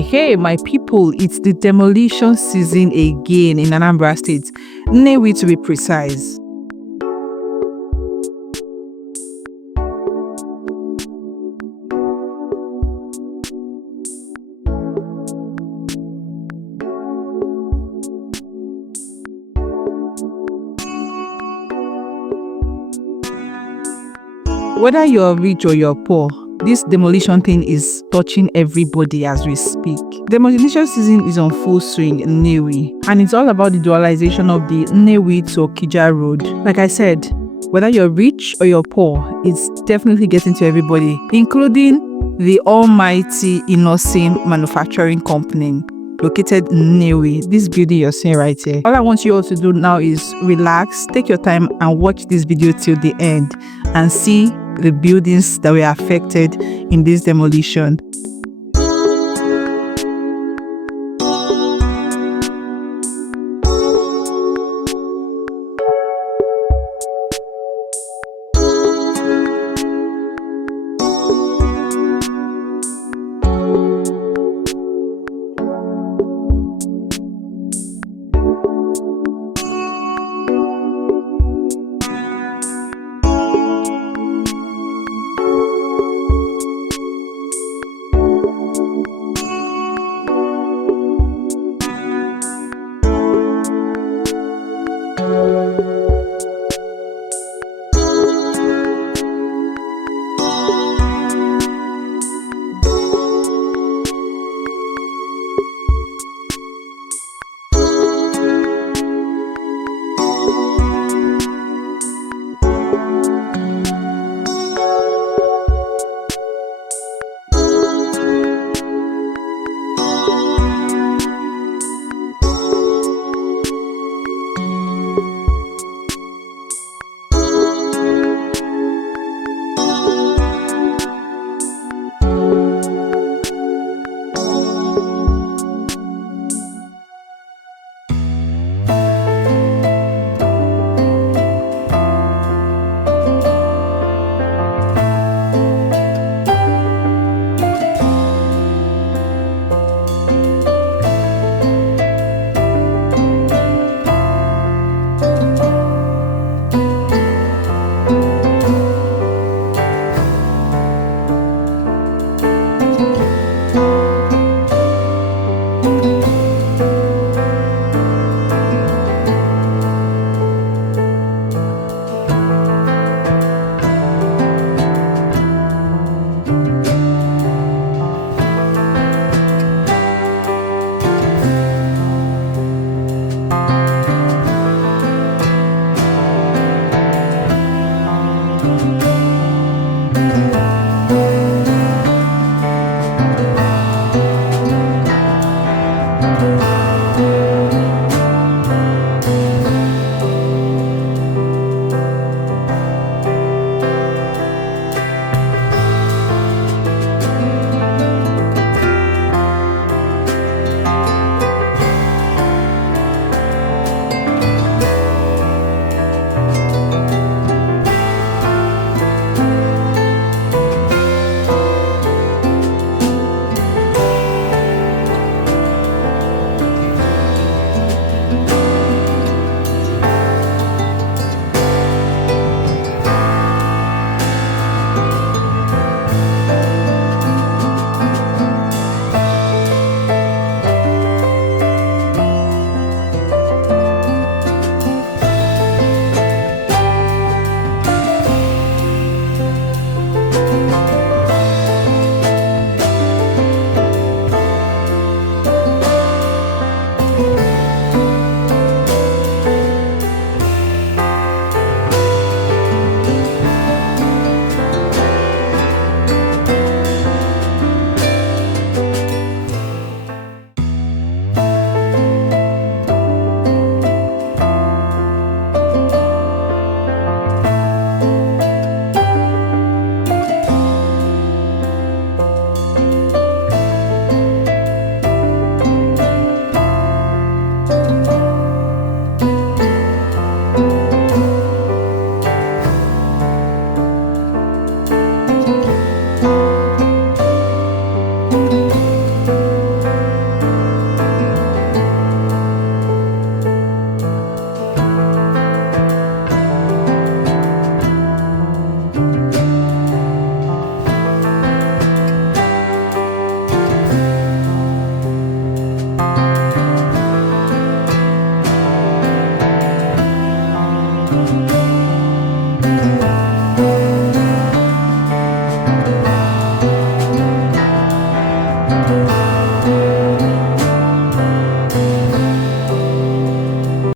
Hey, my people, it's the demolition season again in Anambra State, Nnewi to be precise. Whether you're rich or you're poor, this demolition thing is touching everybody as we speak. Demolition season is on full swing in Nnewi, and it's all about the dualization of the Nnewi to Okija road. Like I said, whether you're rich or you're poor, it's definitely getting to everybody, including the almighty Inosim Manufacturing Company located in Nnewi, this building you're seeing right here. All I want you all to do now is relax, take your time and watch this video till the end and see the buildings that were affected in this demolition.